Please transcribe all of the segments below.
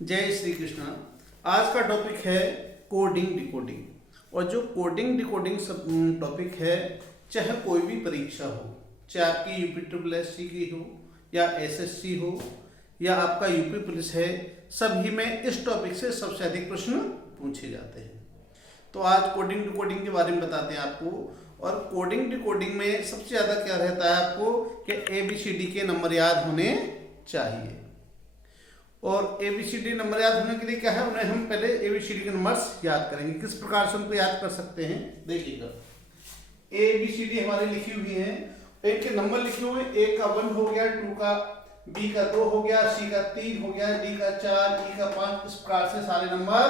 जय श्री कृष्ण। आज का टॉपिक है कोडिंग डिकोडिंग। और जो कोडिंग डिकोडिंग सब टॉपिक है, चाहे कोई भी परीक्षा हो, चाहे आपकी यूपी ट्रिपल एस सी की हो या एसएससी हो या आपका यूपी पुलिस है, सभी में इस टॉपिक से सबसे अधिक प्रश्न पूछे जाते हैं। तो आज कोडिंग डिकोडिंग के बारे में बताते हैं आपको। और कोडिंग डिकोडिंग में सबसे ज़्यादा क्या रहता है आपको कि ABCD के नंबर याद होने चाहिए। और ABCD नंबर याद होने के लिए क्या है, उन्हें हम पहले ABCD के नंबर्स याद करेंगे। किस प्रकार से उनको याद कर सकते हैं देखिएगा। ABCD हमारे लिखी हुई है, एक के नंबर लिखे हुए, A का 1 हो गया, 2 का, B का 2 हो गया, C का 3 हो गया, D का 4, E का 5। इस प्रकार से सारे नंबर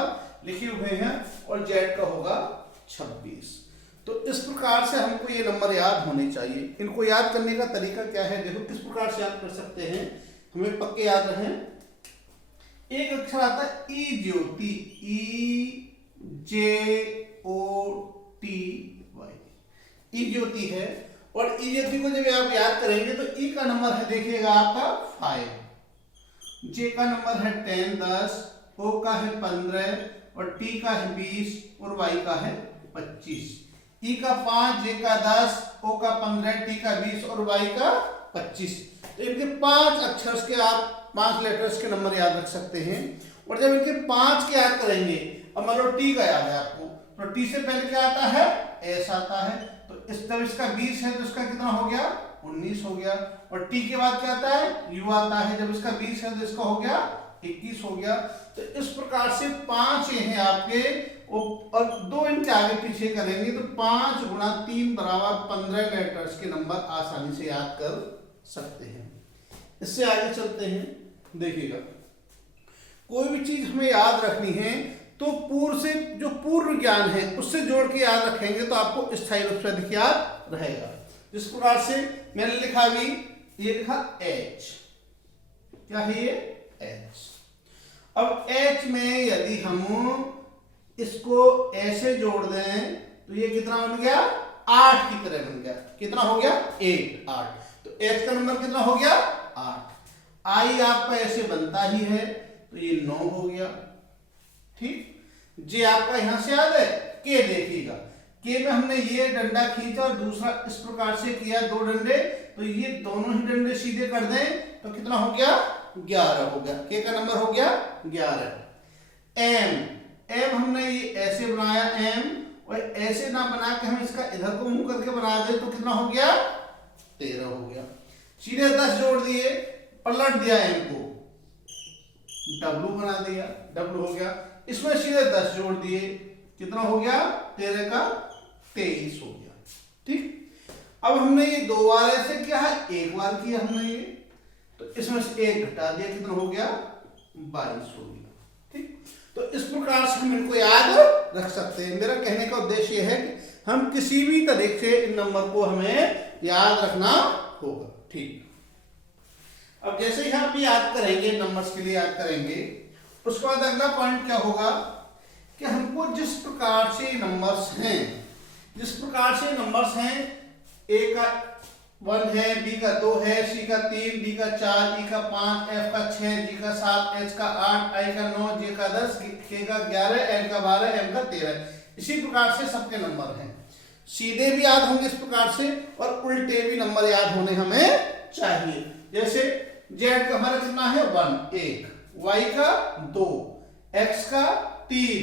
लिखे हुए हैं और Z का होगा 26। तो इस प्रकार से हमको ये नंबर याद होने चाहिए। इनको याद करने का तरीका क्या है, देखो किस प्रकार से याद कर सकते हैं, हमें पक्के याद रहे। एक अक्षर आता है ई ज्योति, EJOTY, ई ज्योति है। और ई ज्योति को जब आप याद करेंगे तो ई का नंबर है देखिएगा आपका 5, जे का नंबर है 10 10, ओ का है 15 और टी का है 20 और वाई का है 25। ई का 5, जे का 10, ओ का 15, टी का 20 और वाई का 25। तो इनके 5 अक्षर के आप 5 लेटर्स के नंबर याद रख सकते हैं। और जब इनके 5 के याद करेंगे, अब मान लो टी का याद है आपको, तो टी से पहले क्या आता है, एस आता है। तो जब इसका 20 है तो इसका कितना हो गया, 19 हो गया। और टी के बाद क्या आता है, यू आता है। जब इसका 20 है तो इसका हो गया 21 हो गया। तो इस प्रकार से 5 ये हैं आपके, और 2 इनके आगे पीछे करेंगे तो 5 गुणा 3 बराबर 15 लेटर्स के नंबर आसानी से याद कर सकते हैं। इससे आगे चलते हैं, देखिएगा कोई भी चीज हमें याद रखनी है तो पूर्व से जो पूर्व ज्ञान है उससे जोड़ के याद रखेंगे तो आपको स्थायी रूप से अधिक याद रहेगा। जिस प्रकार से मैंने लिखा भी, ये लिखा H, क्या है ये H। अब H में यदि हम इसको ऐसे जोड़ दें तो ये कितना बन गया, 8 की तरह बन गया। कितना हो गया, 8। तो H का नंबर कितना हो गया, 8। I आपका ऐसे बनता ही है तो ये 9 हो गया। ठीक, जे आपका यहां से याद है, के देखिएगा, के में हमने ये डंडा खींचा और दूसरा इस प्रकार से किया, 2 डंडे, तो ये दोनों ही डंडे सीधे कर दें तो कितना हो गया, 11 हो गया। के का नंबर हो गया 11। एम हमने ये ऐसे बनाया एम, और ऐसे ना बना के हम इसका इधर को मुंह करके बना दे तो कितना हो गया, 13 हो गया। सीधे 10 जोड़ दिए, पलट दिया एम को, डब्लू बना दिया, डब्लू हो गया। इसमें सीधे 10 जोड़ दिए, कितना हो गया, 13 का 23 हो गया। ठीक, अब हमने ये 2 बार ऐसे किया है, 1 बार किया हमने ये, तो इसमें से 1 घटा दिया, कितना हो गया, 22 हो गया। ठीक, तो इस प्रकार से हम इनको याद रख सकते हैं। मेरा कहने का उद्देश्य यह है कि हम किसी भी तरह से इन नंबर को हमें याद रखना होगा। ठीक, अब जैसे ही हम याद करेंगे, नंबर्स के लिए याद करेंगे, उसके बाद अगला पॉइंट क्या होगा कि हमको जिस प्रकार से नंबर्स हैं, ए का 1 है, बी का 2 है, सी का 3, डी का 4, ई का 5, एफ का 6, जी का 7, एच का 8, आई का 9, जे का 10, के का 11, एल का 12, एम का 13। इसी प्रकार से सबके नंबर हैं। सीधे भी याद होंगे इस प्रकार से और उल्टे भी नंबर याद होने हमें चाहिए। जैसे जेड का हमारा कितना है, 1, वाई का 2, एक्स का 3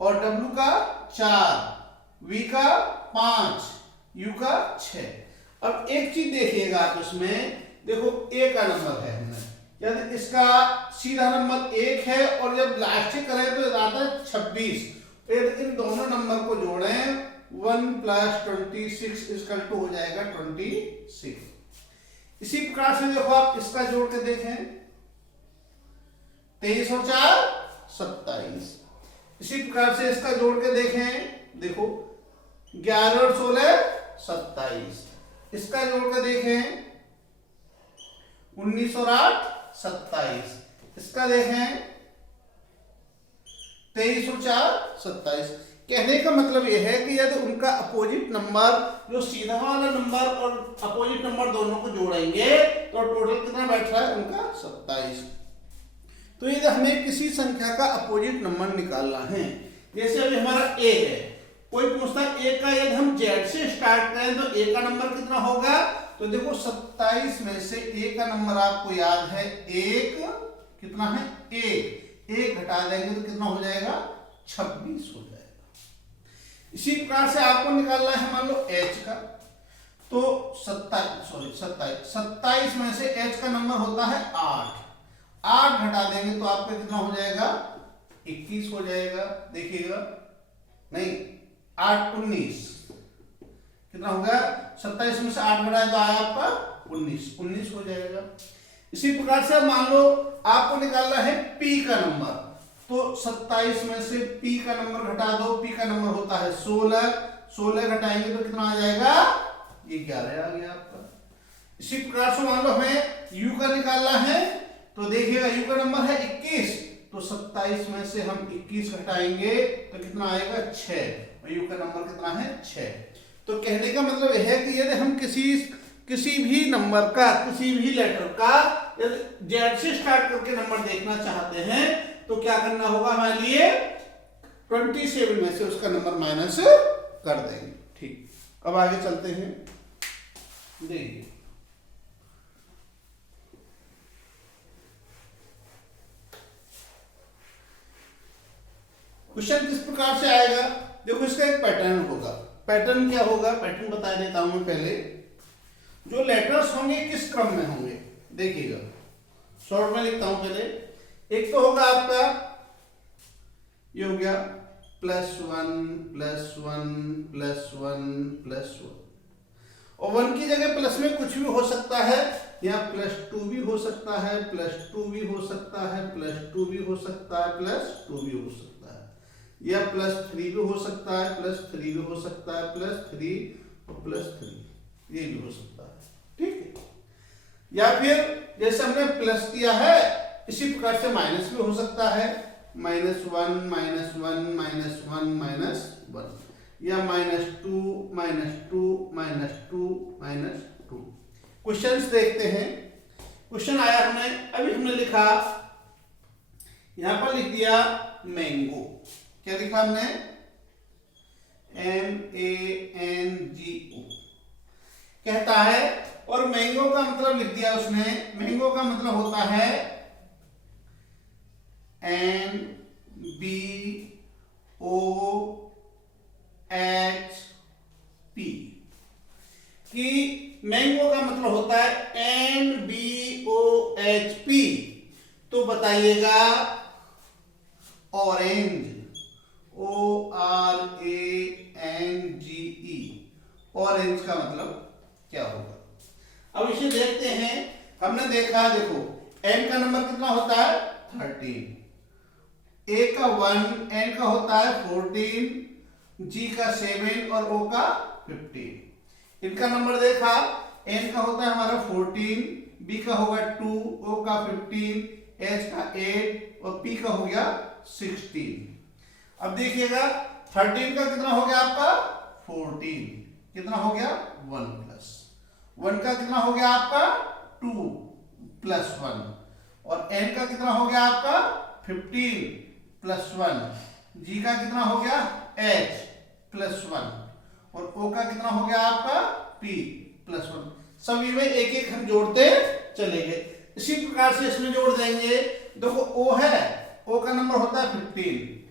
और डब्ल्यू का 4, वी का 5, यू का 6। अब एक चीज देखिएगा आप, इसमें देखो ए का नंबर है, यदि इसका सीधा नंबर 1 है और जब लास्ट करें तो आता है 26। इन दोनों नंबर को जोड़ें, 1 + 26 = हो जाएगा 26। इसी प्रकार से देखो आप इसका जोड़ के देखें, 23 और 4 27। इसी प्रकार से इसका जोड़ के देखें, देखो 11 और 16 27। इसका जोड़ के देखें, 19 और 8 27। इसका देखें, 23 और 4 27। कहने का मतलब यह है कि यदि उनका अपोजिट नंबर, जो सीधा वाला नंबर और अपोजिट नंबर दोनों को जोड़ेंगे तो टोटल कितना बैठ रहा है उनका, 27। तो ये हमें किसी संख्या का अपोजिट नंबर निकालना है। जैसे अभी हमारा ए है, कोई पूछता है ए का यदि हम जेड से स्टार्ट करें तो ए का नंबर कितना होगा, तो देखो 27 में से ए का नंबर आपको याद है एक, कितना है एक घटा देंगे तो कितना हो जाएगा 26 हो जाएगा। इसी प्रकार से आपको निकालना है मान लो एच का, तो 27 में से एच का नंबर होता है 8 घटा देंगे तो आपका कितना हो जाएगा 21 हो जाएगा। देखिएगा नहीं 8 19 कितना हो गया, 27 में से 8 घटाए तो आया आपका 19 हो जाएगा। इसी प्रकार से मान लो आपको निकालना है पी का नंबर, तो 27 में से पी का नंबर घटा दो, पी का नंबर होता है 16 घटाएंगे तो कितना आ जाएगा, ये 11 आ गया आपका। इसी प्रकार से मान लो हमें यू का निकालना है, तो देखिएगा यू का नंबर है 21, तो 27 में से हम 21 घटाएंगे तो कितना आएगा 6, और यू का नंबर कितना है 6। तो कहने का मतलब यह है कि यदि हम किसी भी नंबर का, किसी भी लेटर का यदि जेड से स्टार्ट करके नंबर देखना चाहते हैं तो क्या करना होगा, हमारे लिए 27 में से उसका नंबर माइनस कर देंगे। ठीक, अब आगे चलते हैं। देखिए क्वेश्चन किस प्रकार से आएगा, देखो इसका एक पैटर्न होगा। पैटर्न क्या होगा, पैटर्न बता देता हूं मैं पहले। जो लेटर्स होंगे किस क्रम में होंगे, देखिएगा शॉर्ट में लिखता हूं पहले। एक तो होगा आपका ये हो गया +1 +1 +1 +1, और 1 की जगह प्लस में कुछ भी हो सकता है, या +2 भी हो सकता है, +2 भी हो सकता है, +2 भी हो सकता है, +2 भी हो सकता है, या +3 भी हो सकता है, +3 भी हो सकता है, +3 और +3 ये भी हो सकता है। ठीक है, या फिर जैसे हमने प्लस किया है इसी प्रकार से माइनस भी हो सकता है, -1 -1 -1 -1, या -2 -2 -2 -2। क्वेश्चंस देखते हैं। क्वेश्चन आया अभी हमने लिखा, यहां पर लिख दिया मैंगो। क्या लिखा हमने, MANGO कहता है, और मैंगो का मतलब लिख दिया उसने। मैंगो का मतलब होता है NBOHP, कि मैंगो का मतलब होता है NBOHP, तो बताइएगा ऑरेंज, ORANGE, ऑरेंज का मतलब क्या होगा। अब इसे देखते हैं। हमने देखा, देखो n का नंबर कितना होता है 13, a का 1, n का होता है 14, g का 7 और o का 15। इनका नंबर देखा, n का होता है हमारा 14, b का होगा 2, o का 15, h का 8 और p का हो गया 16। अब देखिएगा 13 का कितना हो गया आपका 14, कितना हो गया 1 का कितना हो गया आपका 2 +1, और n का कितना हो गया आपका 15 +1, g का कितना हो गया h +1, और o का कितना हो गया आपका p +1। सभी में एक एक हम जोड़ते चले गए। इसी प्रकार से इसमें जोड़ देंगे। देखो o है, o का नंबर होता है 15,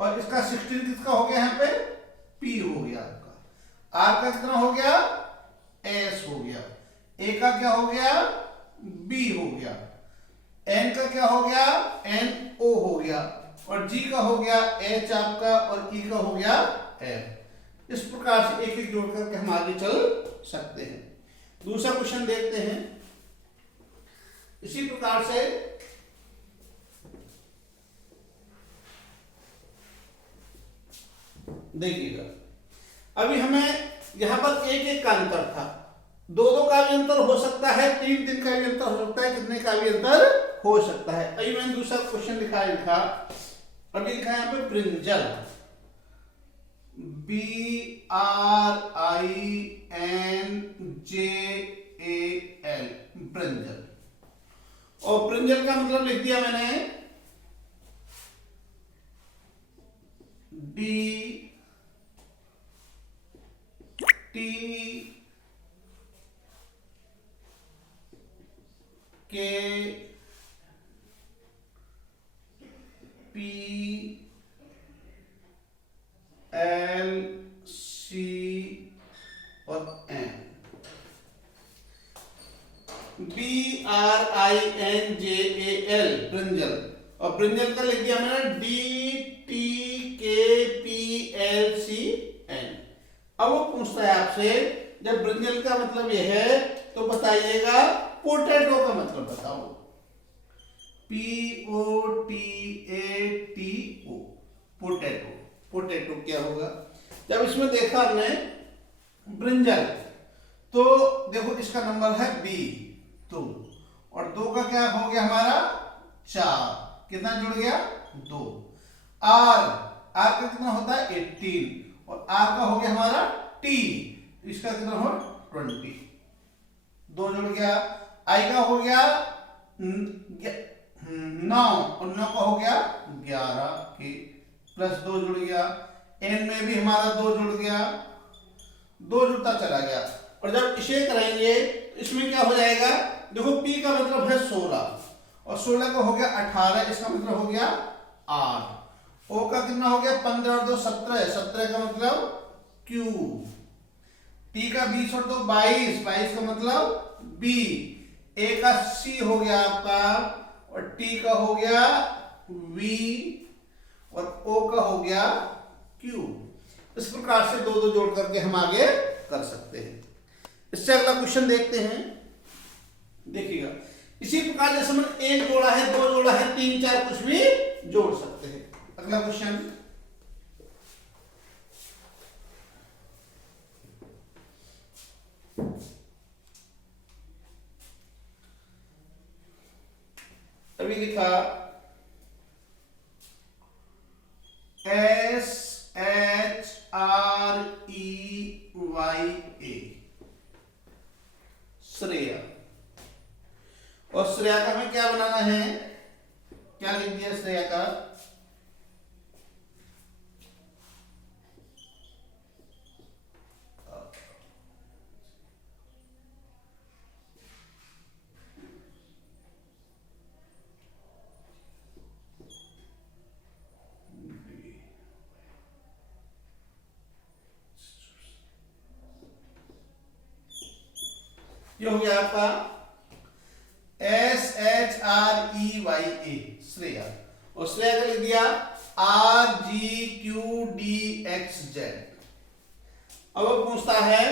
और इसका 16 किसका हो गया, यहाँ पे p हो गया आपका। r का कितना हो गया s हो गया, a का क्या हो गया b हो गया, n का क्या हो गया NO हो गया, और g का हो गया h आपका, और e का हो गया f। इस प्रकार से एक एक जोड़ करके हम आगे चल सकते हैं। दूसरा क्वेश्चन देखते हैं। इसी प्रकार से देखिएगा, अभी हमें यहां पर एक एक का अंतर था, 2 का भी अंतर हो सकता है, 3 का भी अंतर हो सकता है, कितने का भी अंतर हो सकता है। अभी मैंने दूसरा क्वेश्चन लिखा अभी लिखा है यहाँ पे ब्रिंजल, BRINJAL, ब्रिंजल। और ब्रिंजल का मतलब लिख दिया मैंने के पी एल सी और एन, BRINJAL ब्रिंजल, और ब्रिंजल का लिख दिया मैंने DTKPLCN। अब वो पूछता है आपसे जब ब्रिंजल का मतलब यह है तो बताइएगा पोटैटो का मतलब बताओ। POTATO पोटैटो, पोटैटो क्या होगा? जब इसमें देखा हमने ब्रिंजल तो देखो इसका नंबर है 2 और 2 का क्या हो गया हमारा 4, कितना जुड़ गया 2। R का कितना होता है 18 और R का हो गया हमारा T, इसका कितना हो 20, 2 जुड़ गया। I का हो गया 9 और 9 का हो गया 11 के प्लस 2 जुड़ गया। N में भी हमारा 2 जुड़ गया, 2 जुड़ता चला गया। और जब इसे करेंगे तो इसमें क्या हो जाएगा? देखो P का मतलब है 16 और 16 का हो गया 18, इसका मतलब हो गया 8। O का कितना हो गया 15 और 2 17, 17 का मतलब Q। T का 20 और 2 22, 22 का मतलब B। A का C हो गया आपका और T का हो गया V और O का हो गया Q। इस प्रकार से 2 2 जोड़ करके हम आगे कर सकते हैं। इससे अगला क्वेश्चन देखते हैं, देखिएगा। इसी प्रकार जैसे मैंने 1 जोड़ा है, 2 जोड़ा है, 3 4 कुछ भी जोड़ सकते हैं। अगला क्वेश्चन, अभी लिखा SHREYA श्रेया, और श्रेया का हमें क्या बनाना है? क्या लिख दिया श्रेया का? ये हो गया आपका SHREYA श्रेया, और श्रेया का लिख दिया RGQDXZ। अब वो पूछता है